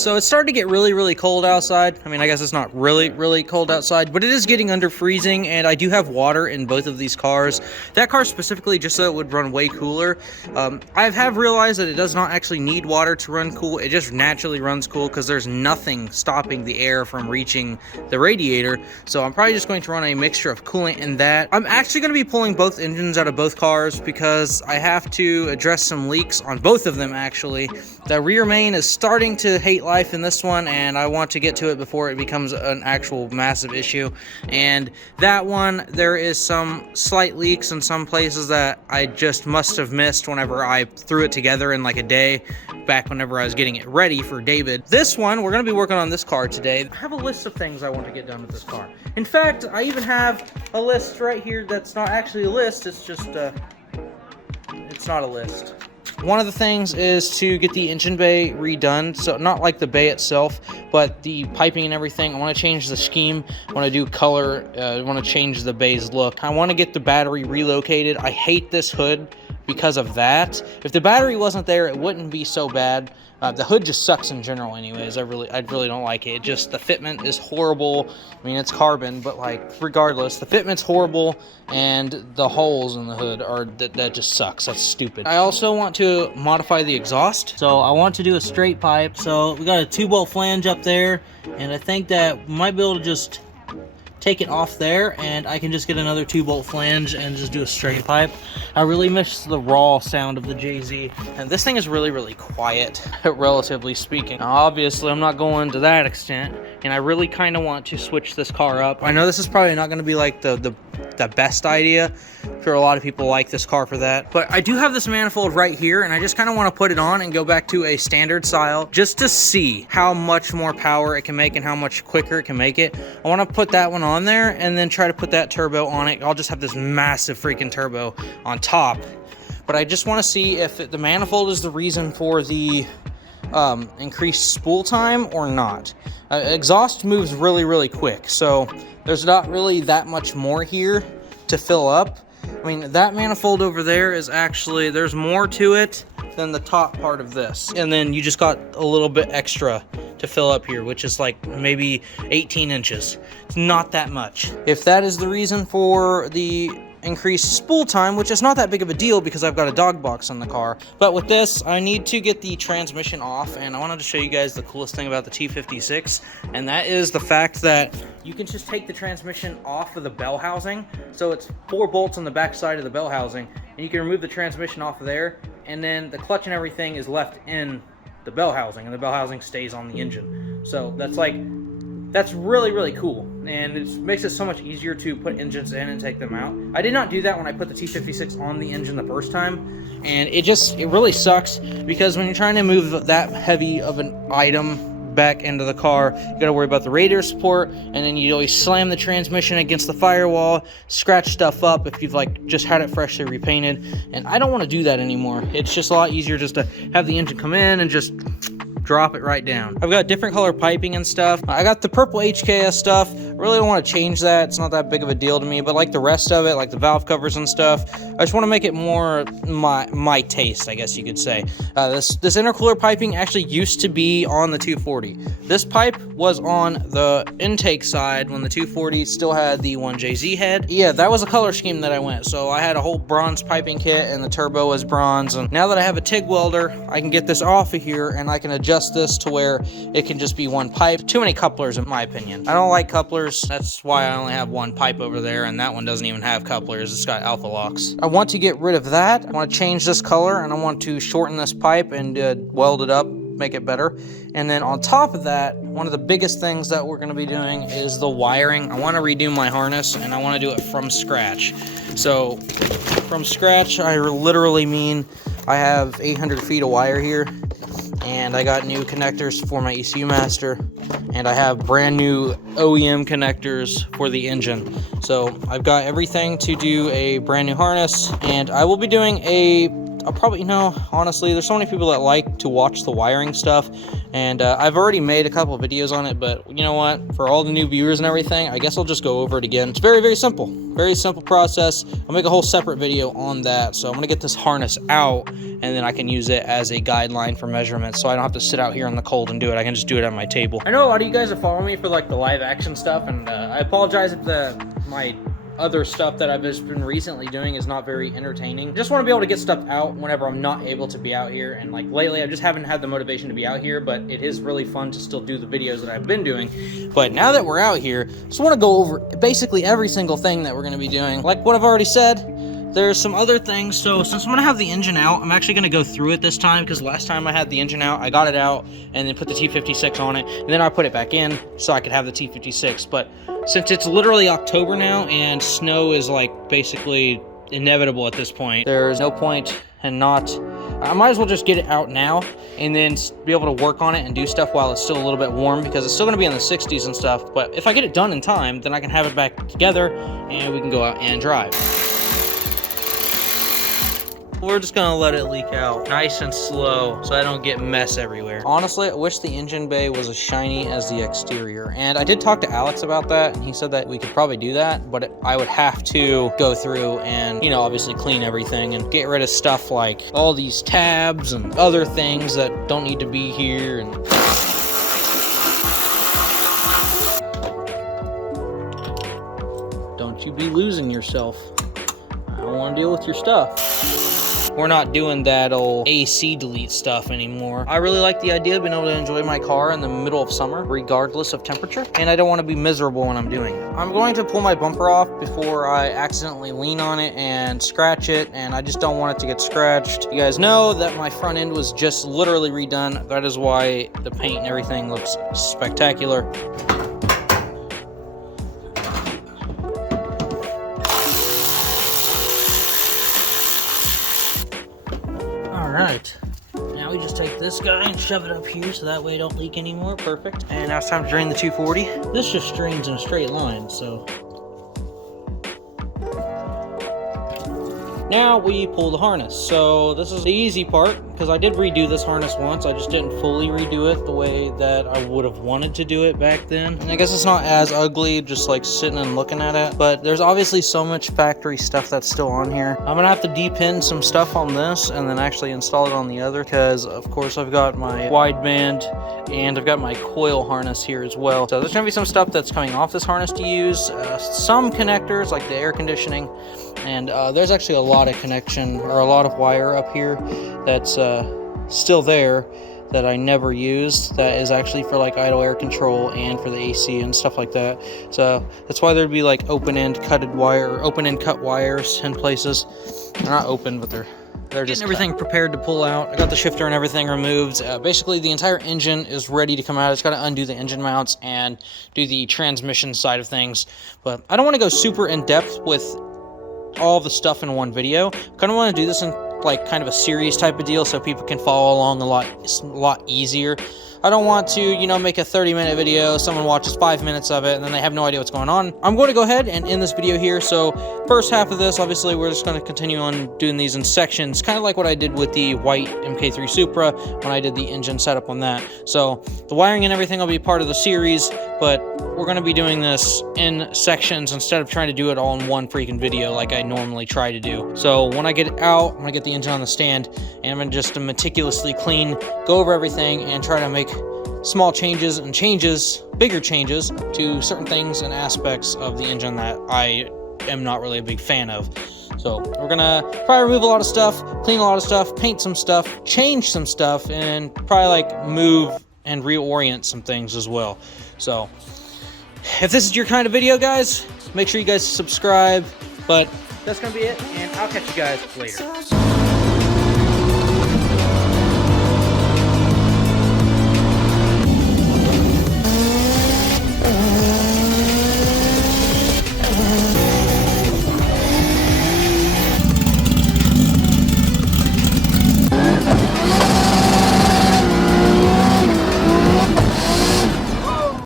So it's starting to get really cold outside. I mean, I guess it's not really cold outside, but it is getting under freezing, and I do have water in both of these cars. That car specifically just so it would run way cooler. I have realized that it does not actually need water to run cool. It just naturally runs cool because there's nothing stopping the air from reaching the radiator. So I'm probably just going to run a mixture of coolant in that. I'm actually going to be pulling both engines out of both cars because I have to address some leaks on both of them actually. The rear main is starting to hate life in this one, and I want to get to it before it becomes an actual massive issue. And that one, there is some slight leaks in some places that I just must have missed whenever I threw it together in like a day back whenever I was getting it ready for David. This one, we're going to be working on this car today. I have a list of things I want to get done with this car. In fact, I even have a list right here that's not actually a list, it's just it's not a list. One of the things is to get the engine bay redone, so not like the bay itself, but the piping and everything. I want to change the scheme, I want to do color, I want to change the bay's look. I want to get the battery relocated. I hate this hood because of that. If the battery wasn't there, it wouldn't be so bad. The hood just sucks in general anyways. I really don't like it. Just the fitment is horrible. I mean, it's carbon, but like regardless, the fitment's horrible, and the holes in the hood are that just sucks. That's stupid. I also want to modify the exhaust. So I want to do a straight pipe. So we got a 2-bolt flange up there, and I think that we might be able to just take it off there, and I can just get another 2-bolt flange and just do a straight pipe. I really miss the raw sound of the JZ, and this thing is really quiet, relatively speaking. Now, obviously, I'm not going to that extent, and I really kind of want to switch this car up. I know this is probably not going to be like the best idea. I'm sure a lot of people like this car for that, but I do have this manifold right here, and I just kind of want to put it on and go back to a standard style just to see how much more power it can make and how much quicker it can make it. I want to put that one on there and then try to put that turbo on it. I'll just have this massive freaking turbo on top, but I just want to see if the manifold is the reason for the increased spool time or not. Exhaust moves really quick, so there's not really that much more here to fill up. I mean, that manifold over there is actually, there's more to it than the top part of this, and then you just got a little bit extra to fill up here, which is like maybe 18 inches. It's not that much. If that is the reason for the increased spool time, which is not that big of a deal because I've got a dog box in the car, but with this I need to get the transmission off, and I wanted to show you guys the coolest thing about the T56, and that is the fact that you can just take the transmission off of the bell housing. So it's 4 bolts on the back side of the bell housing, and you can remove the transmission off of there, and then the clutch and everything is left in the bell housing, and the bell housing stays on the engine. So that's really cool, and it makes it so much easier to put engines in and take them out. I did not do that when I put the T56 on the engine the first time, and it really sucks because when you're trying to move that heavy of an item back into the car, you gotta worry about the radiator support, and then you always slam the transmission against the firewall, scratch stuff up if you've like just had it freshly repainted, and I don't want to do that anymore. It's just a lot easier just to have the engine come in and just drop it right down. I've got different color piping and stuff. I got the purple HKS stuff. I really don't want to change that. It's not that big of a deal to me, but like the rest of it, like the valve covers and stuff, I just want to make it more my taste, I guess you could say. This intercooler piping actually used to be on the 240. This pipe was on the intake side when the 240 still had the 1JZ head. Yeah, that was the color scheme that I went. So I had a whole bronze piping kit, and the turbo was bronze. And now that I have a TIG welder, I can get this off of here, and I can adjust this to where it can just be one pipe. Too many couplers in my opinion. I don't like couplers. That's why I only have one pipe over there, and that one doesn't even have couplers. It's got alpha locks. I want to get rid of that. I want to change this color, and I want to shorten this pipe and weld it up, make it better. And then on top of that, one of the biggest things that we're going to be doing is the wiring. I want to redo my harness, and I want to do it from scratch. So from scratch, I literally mean I have 800 feet of wire here, and I got new connectors for my ECU master, and I have brand new OEM connectors for the engine. So I've got everything to do a brand new harness, and I will be doing a I'll probably, honestly, there's so many people that like to watch the wiring stuff, and I've already made a couple of videos on it, but you know what, for all the new viewers and everything, I guess I'll just go over it again. It's very, very simple process. I'll make a whole separate video on that. So I'm gonna get this harness out, and then I can use it as a guideline for measurements, so I don't have to sit out here in the cold and do it. I can just do it at my table. I know a lot of you guys are following me for like the live action stuff, and I apologize if my other stuff that I've just been recently doing is not very entertaining. Just want to be able to get stuff out whenever I'm not able to be out here, and like lately I just haven't had the motivation to be out here, but it is really fun to still do the videos that I've been doing. But now that we're out here, just want to go over basically every single thing that we're going to be doing. Like what I've already said, there's some other things. So since I'm gonna have the engine out, I'm actually gonna go through it this time, because last time I had the engine out, I got it out and then put the T56 on it, and then I put it back in so I could have the T56. But since it's literally October now and snow is like basically inevitable at this point, there's no point in not, I might as well just get it out now and then be able to work on it and do stuff while it's still a little bit warm, because it's still gonna be in the 60s and stuff. But if I get it done in time, then I can have it back together and we can go out and drive. We're just gonna let it leak out nice and slow so I don't get mess everywhere. Honestly, I wish the engine bay was as shiny as the exterior. And I did talk to Alex about that, and he said that we could probably do that, but I would have to go through and, obviously clean everything and get rid of stuff like all these tabs and other things that don't need to be here. And don't you be losing yourself. I don't want to deal with your stuff. We're not doing that old AC delete stuff anymore. I really like the idea of being able to enjoy my car in the middle of summer, regardless of temperature, and I don't want to be miserable when I'm doing it. I'm going to pull my bumper off before I accidentally lean on it and scratch it, and I just don't want it to get scratched. You guys know that my front end was just literally redone. That is why the paint and everything looks spectacular. Alright, now we just take this guy and shove it up here so that way it don't leak anymore. Perfect. And now it's time to drain the 240. This just drains in a straight line, so. Now we pull the harness. So this is the easy part, because I did redo this harness once. I just didn't fully redo it the way that I would have wanted to do it back then. And I guess it's not as ugly just like sitting and looking at it, but there's obviously so much factory stuff that's still on here. I'm gonna have to depin some stuff on this and then actually install it on the other, because of course I've got my wideband and I've got my coil harness here as well. So there's gonna be some stuff that's coming off this harness to use, some connectors like the air conditioning, and there's actually a lot of connection, or a lot of wire up here that's still there that I never used, that is actually for like idle air control and for the AC and stuff like that. So that's why there'd be like open-end cutted wire, or open-end cut wires in places. They're not open, but they're just everything prepared to pull out. I got the shifter and everything removed. Basically the entire engine is ready to come out. It's got to undo the engine mounts and do the transmission side of things. But I don't want to go super in depth with all the stuff in one video. Kind of want to do this in like kind of a series type of deal so people can follow along a lot easier. I don't want to, make a 30-minute video, someone watches 5 minutes of it, and then they have no idea what's going on. I'm going to go ahead and end this video here. So first half of this, obviously, we're just going to continue on doing these in sections, kind of like what I did with the white MK3 Supra when I did the engine setup on that. So the wiring and everything will be part of the series, but we're going to be doing this in sections instead of trying to do it all in one freaking video like I normally try to do. So when I get it out, I'm going to get the engine on the stand, and I'm going to just meticulously clean, go over everything, and try to make small changes and bigger changes to certain things and aspects of the engine that I am not really a big fan of. So we're gonna probably remove a lot of stuff, clean a lot of stuff, paint some stuff, change some stuff, and probably like move and reorient some things as well. So if this is your kind of video, guys, make sure you guys subscribe. But that's gonna be it, and I'll catch you guys later.